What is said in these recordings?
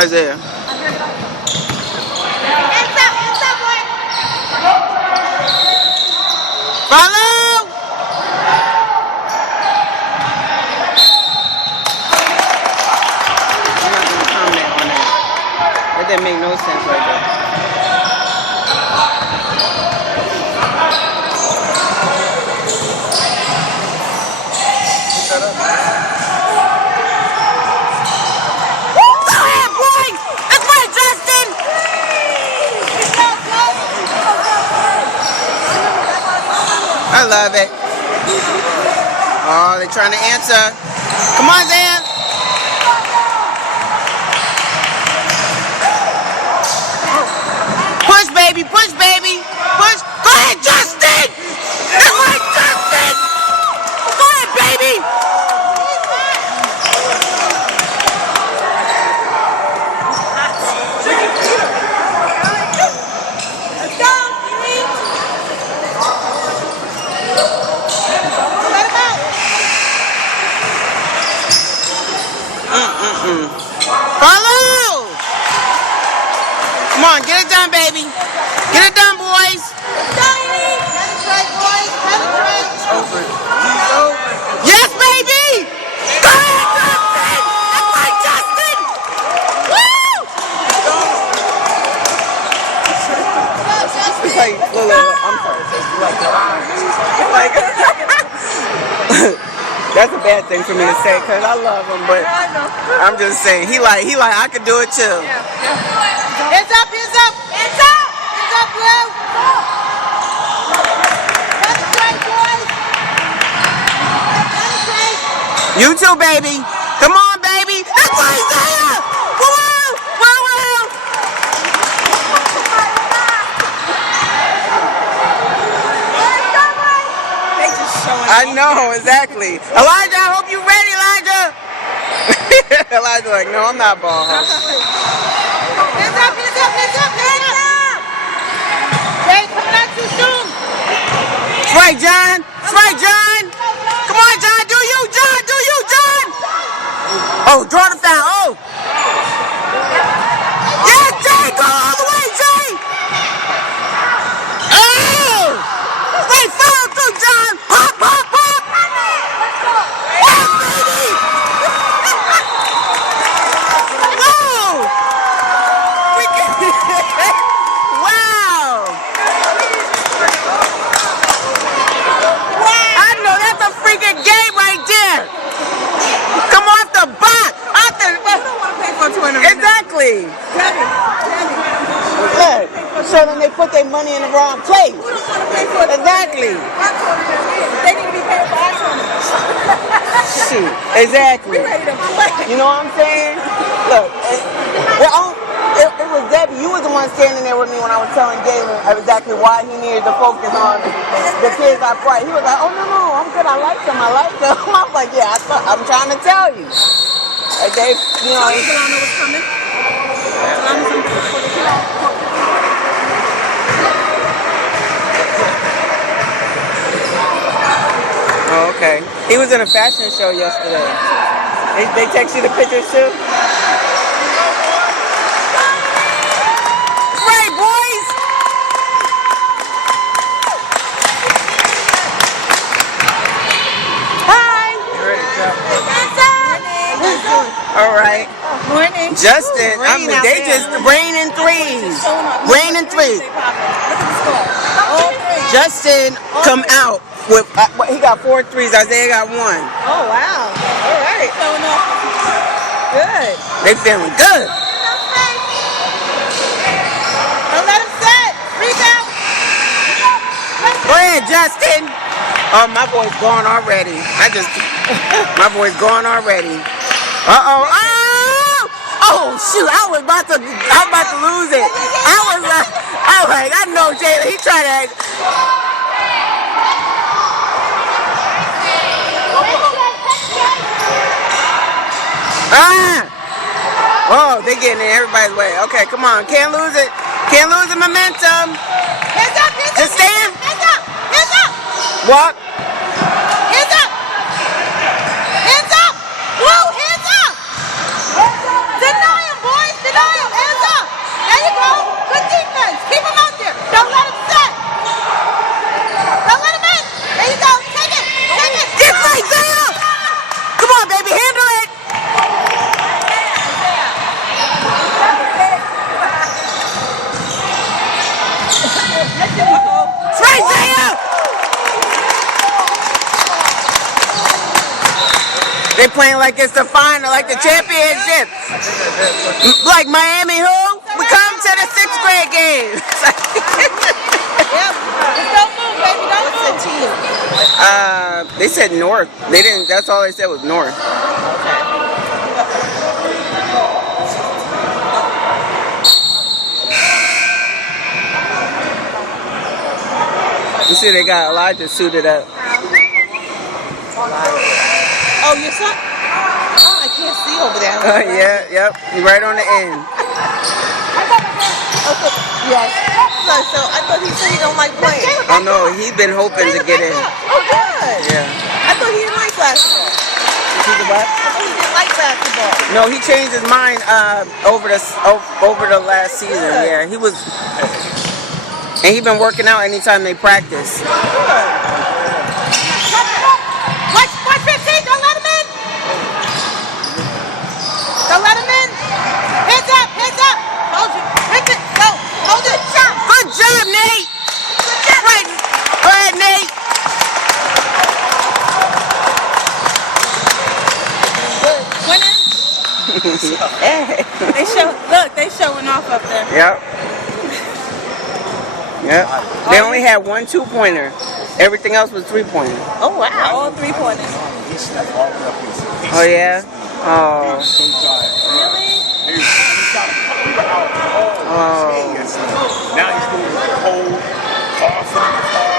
Isaiah. Hands up, boy. Follow! I'm not gonna comment on that. That didn't make no sense right there. I love it. Oh, they're trying to answer. Come on, Zan. Push, baby. Push, baby. Push. Go ahead, Justin. That's right, Justin. Go ahead, baby. Let's go. Follow! Come on, get it done, baby. Get it done, boys. Penetrate, boys. Penetrate. Over. He's over. Yes, baby. Go ahead, Justin. That's right, Justin. Woo! It's like, look, I'm sorry. It's like that's a bad thing for me to say because I love him, but I'm just saying he like I could do it too. Hands up, hands up, hands up, hands up, Blue. Penetrate, boys. Penetrate. You too, baby. Come on, baby. That's right, Isaiah. Woo! Woo! They just showing. I know, exactly. Elijah, I hope you're ready, Elijah. Elijah like, no, I'm not ball hawk. Hands up, hands up, hands up, hands up. Jay, coming out too soon. That's right, John. That's right, John. Come on, John. Do you, John. Do you, John. Oh, draw the foul. Oh. Yeah, Jay. Go all the way, Jay. Oh. Wait, follow through, John. Pop, pop, pop. Yeah, baby. Oh. We can. Wow. I know that's a freaking game right there. Come off the box. Off the exactly. Look, so then they put their money in the wrong place. Exactly. They need to be paid for our tournament. Shoot. Exactly. We ready to play. You know what I'm saying? Look, it was Debbie. You was the one standing there with me when I was telling Galen exactly why he needed to focus on the kids I fight. He was like, oh, no, I'm good. I like them. I was like, yeah, I'm trying to tell you. Like they, you know. Solano was coming. Solano was coming. Oh, okay. He was in a fashion show yesterday. They text you the pictures too? Right, boys! Hi! All right. Morning. Justin, they just rain in threes. Rain in threes. Look at the score. All three. Justin come out with, he got 4 threes. Isaiah got 1. Oh, wow. All right. Showing off. Good. They feeling good. Don't let him set. Rebound. Go ahead, Justin. Oh, my boy's gone already. My boy's gone already. Uh-oh. Oh, shoot. I was about to lose it. I know Jalen. He tried to. Oh, they're getting in everybody's way. Okay, come on. Can't lose it. Can't lose the momentum. Hands up, hands up. Just stand. Hands up, hands up. Walk. Hands up. Hands up. Whoa, hands up. Deny him, boys. Deny They playing like it's the final, like the championship. Like Miami who? We come to the 6th grade game. Yep. Just don't move, baby. Don't move. What's the team? They said North. They didn't. That's all they said was North. You see, they got Elijah suited up. Oh, your son? Oh, I can't see over there. Yeah, yep. You're right on the end. Okay. Yes. So I thought he said he don't like playing. Oh no, he's been hoping to get in. Oh, good. Yeah. I thought he didn't like basketball. You see the what? I thought he didn't like basketball. No, he changed his mind over the last season. Yeah, he was, and he been working out anytime they practice. Watch 15. Don't let him in. Don't let him in. Hands up. Hands up. Hold it. Hit it. Go. Hold it. Good job, Nate. Right. Go ahead, Nate. They showing off up there. Yep. Yep. They only had 1 2-pointer. Everything else was 3-pointer. Oh, wow. All 3-pointers. He slept all the way up his feet. Oh yeah. Oh. He was so tired. He got a couple of hours all now he's doing cold, coughing in the car,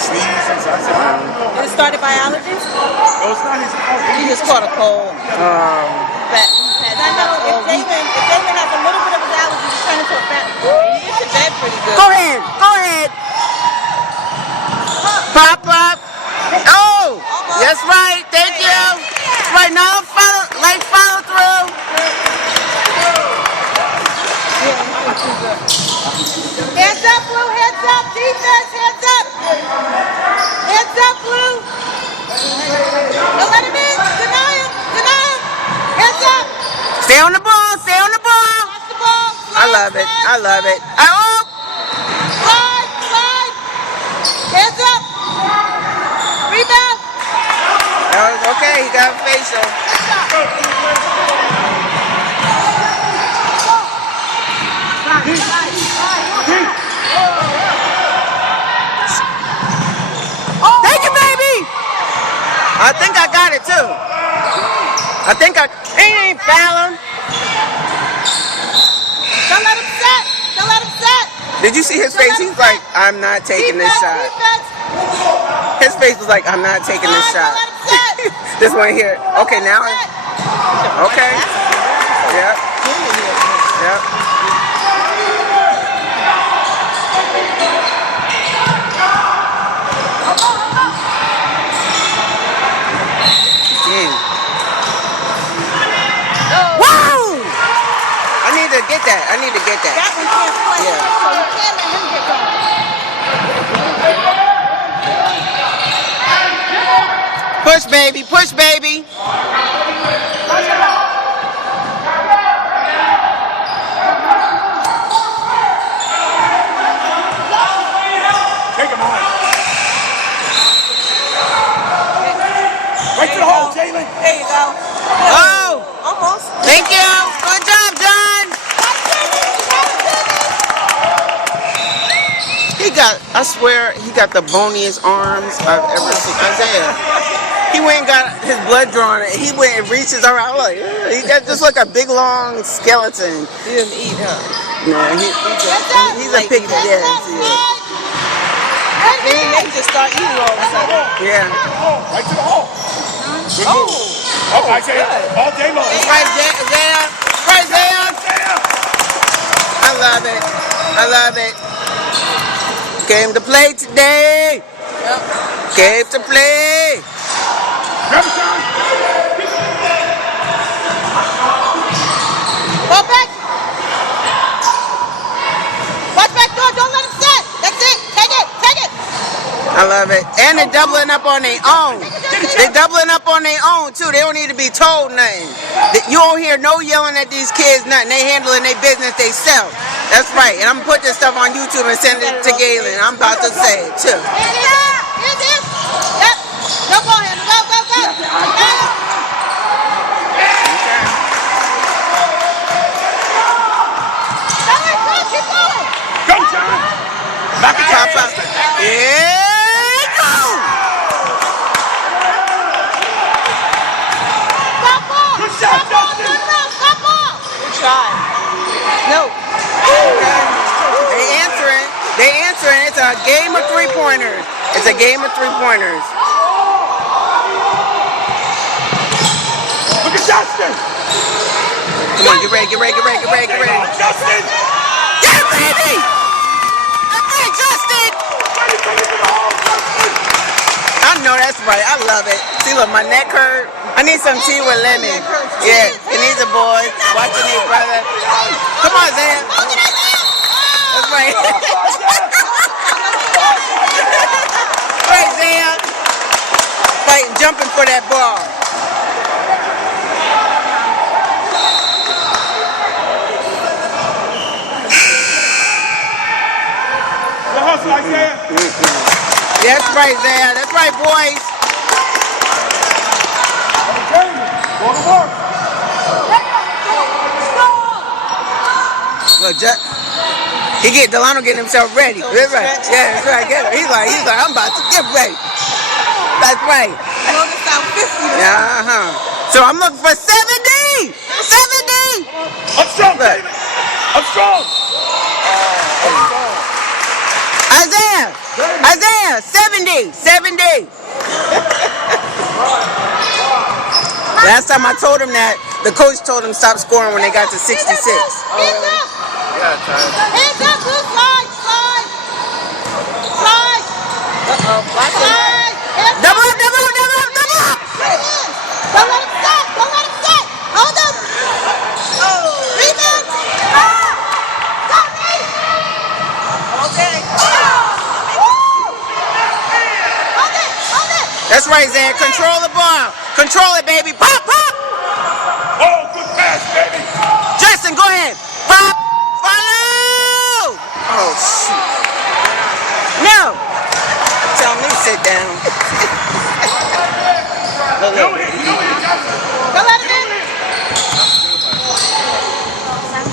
sneezing. So I said, I don't know. Did it started by allergies? No, it's not his allergy. He just caught a cold. I know if Jalen has a little bit of his allergies, he's turning into a fat. He's in bed pretty good. Go ahead. Go ahead. Pop up. Oh. That's right. Thank you. That's right. Now follow through. Hands up, Blue. Hands up. Defense. Hands up. Hands up, Blue. Don't let him in. Deny him. Deny him. Hands up. Stay on the ball. Stay on the ball. Watch the ball. I love it. I love it. Oh. Slide. Slide. Hands up. Rebound. That was okay. He got a facial. Thank you, baby. I think I got it too. He ain't fouling. Don't let him set. Don't let him set. Did you see his face? He's like, I'm not taking this shot. Defense. His face was like, I'm not taking this shot. Don't let him set. This one here. Okay, now. Okay. Yep. Yep. Damn. Woo! I need to get that. I need to get that. That one can't play. Yeah. So you can't let him get going. Push, baby. Push, baby. Take him on. Right to the hole, Jalen. There you go. Oh! Almost. Thank you. Good job, John. He got, I swear, he got the boniest arms I've ever seen. Isaiah. He went and got his blood drawn. He went and reached his arm out. Like, he got just like a big, long skeleton. He didn't eat, huh? No, he's a pig. Yes, he is. They just start eating all of a sudden. Yeah. Right to the hole. Good move. Oh, Isaiah. All day long. Right, Isaiah. Right, Isaiah. I love it. I love it. Came to play today. Came to play. Ball back. Watch back door. Don't let him set. That's it. Take it. Take it. I love it. And they're doubling up on their own. They're doubling up on their own, too. They don't need to be told nothing. You don't hear no yelling at these kids, nothing. They handling their business themselves. That's right. And I'm going to put this stuff on YouTube and send it to Galen. I'm about to say it, too. Here's it. Yep. No ball handle. Go, go, go. foul. Yeah, go! Stop ball. Good shot, Stop ball. Justin. Turn around. Stop ball. Good try. No. They answering. They answering. It's a game of 3-pointers. It's a game of 3-pointers. Look at Justin. Come on, get ready, get ready, get ready, get ready, get ready. Justin. Get ready! Hey, Justin! Ready, take it to the hole, Justin. I know that's right. I love it. See, look, my neck hurt. I need some tea with lemon. Yeah, it needs a boy. Watching his brother. Come on, Zan. That's right. Right, Zan. Fighting, jumping for that ball. The hustle, Isaiah. That's right, Zan. That's right, boys. Go to work. Look, Delano getting himself ready. That's right. Yeah, that's right. He's like, I'm about to get ready. That's right. So I'm looking for 70. 70. I'm strong, baby. I'm strong. Isaiah, 70. Last time I told him that, the coach told him stop scoring when they got to 66. Hands up. Yeah, time. Hands up, Blue. Slide. Slide. Hands up. Double up. Don't let him stop. Hold him. Rebound. Got me. Okay. Hold it. That's right, Zan. Control the ball. Control it, baby. Pop. Oh, good pass, baby. Justin, go ahead. Pop. Follow. Oh, shoot. No. Tell me to sit down. Look. Don't let him in.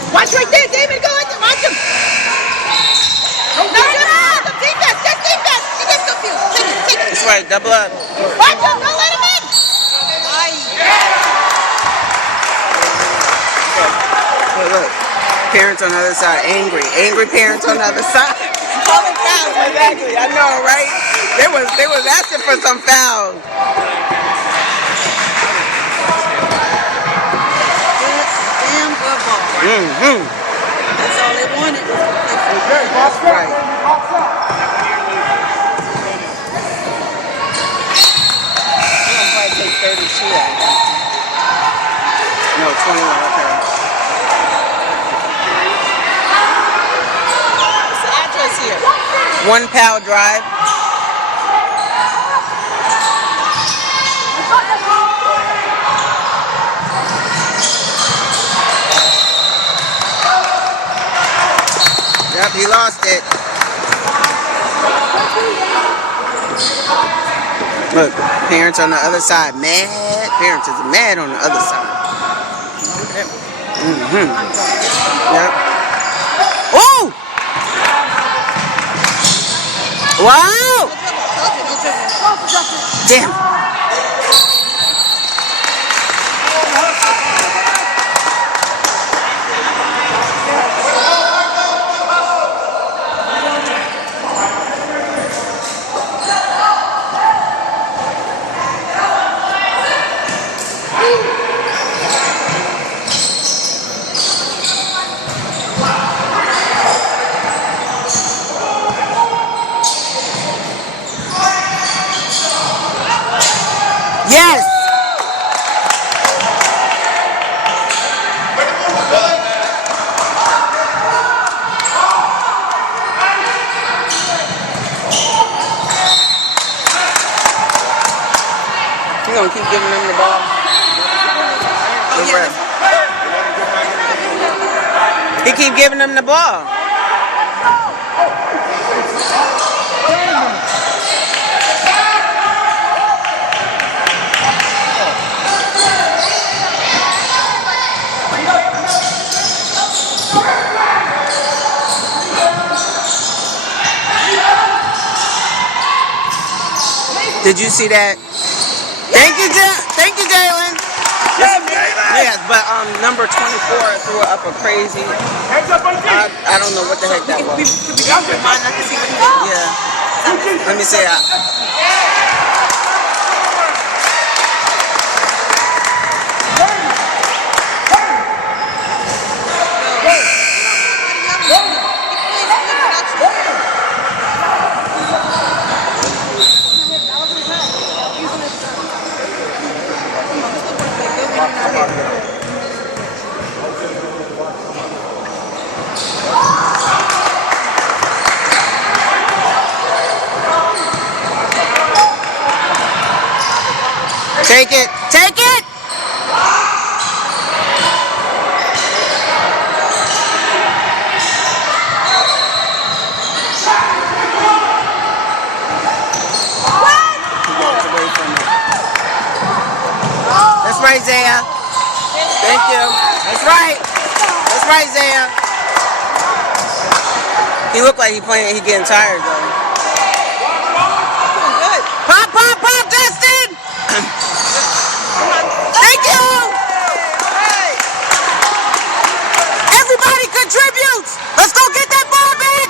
Watch right there, David. Go right there. Watch him. No, defense. Just defense. He gets confused. Take it. That's right. Double up. Watch him. Don't let him in. Look. Parents on the other side. Angry parents on the other side. Calling fouls. Exactly. I know, right? They was asking for some fouls. Damn good ball. That's all they wanted. That's right. I'm gonna probably take 32 out of that. No, 21. Okay. What's the address here? 1 Powell Drive. Yep, he lost it. Look, parents on the other side mad. Parents is mad on the other side. Yep. Oh! Wow! Damn. Yes! You're gonna keep giving them the ball. He keep giving them the ball. Did you see that? Thank you, thank you, Jalen. Yes, but number 24 threw up a crazy. I don't know what the heck that was. Yeah. Let me see that. Take it! Take it! He walks away from it. That's right, Zaya. Thank you. That's right. That's right, Zaya. He looked like he getting tired though. Doing good. Pop, pop, pop, Dustin! Thank you! Everybody contributes! Let's go get that ball back!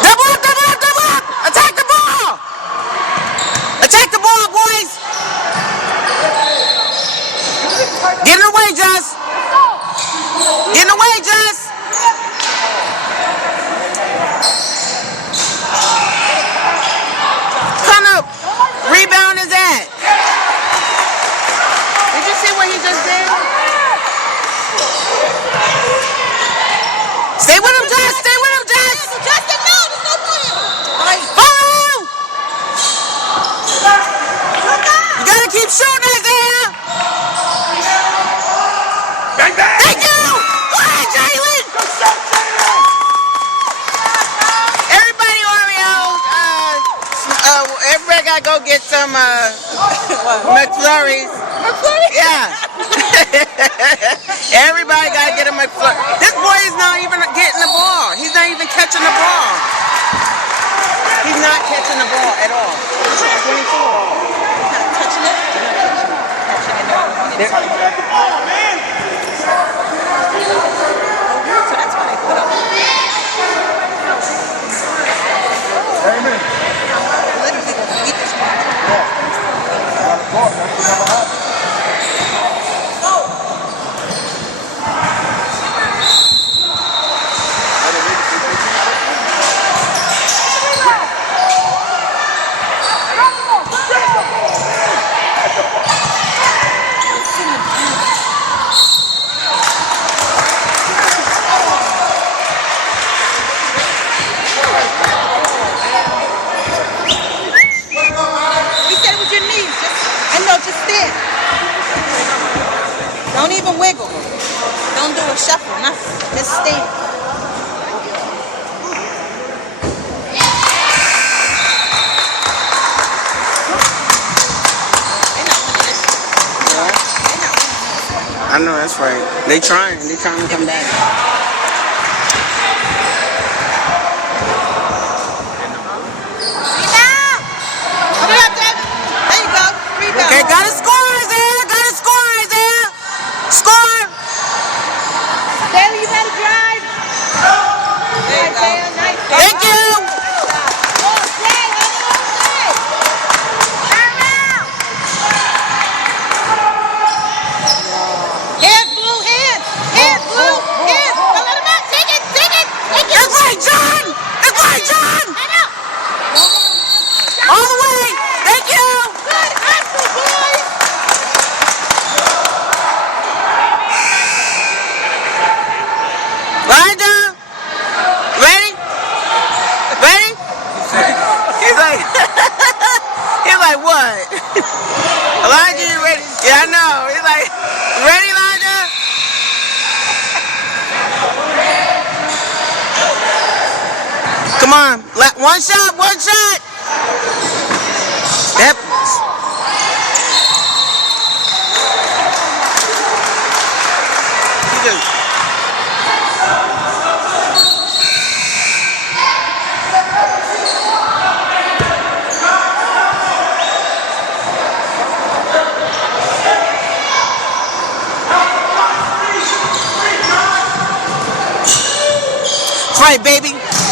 Double up, double up, double up! Attack the ball! Attack the ball, boys! Get in the way, Jess! Get in the way, Jess! Kind of rebound is that? Did you see what he just did? Stay with him, Jess! Stay with him, Jess! Justin, no, there's no point. Follow! You gotta keep shooting, Isaiah! Bang, bang! Thank you! Go ahead, Jalen! Everybody, Oreos, everybody gotta go get some McFlurries. Yeah. Everybody gotta get a McFlurry. This boy is not even getting the ball. He's not even catching the ball. He's not catching the ball at all. 24. Not touching it. That's how you got the ball, man. So that's why they put up. Amen. Literally gonna beat this one. He said it was your knees. Just stand. Don't even wiggle. Don't do a shuffle, nothing. Just stand. I know, that's right. They trying to come back. Put it up, David. There you go. Rebound. Okay, gotta score, Isaiah! Gotta score, Isaiah! Score! David, you gotta drive. There you go. Thank you! Hands, Blue, hands. Hands, Blue, hands. Don't let him out. Take it, take it. Take it. That's right, John! That's right, John! I know. All the way! Thank you! Good hustle, boys. Linda! Ready? Ready? He's like, he's like, what? Elijah, you ready? Yeah, I know. He's like, ready, Elijah? Come on. One shot, one shot. That. He just. right, baby.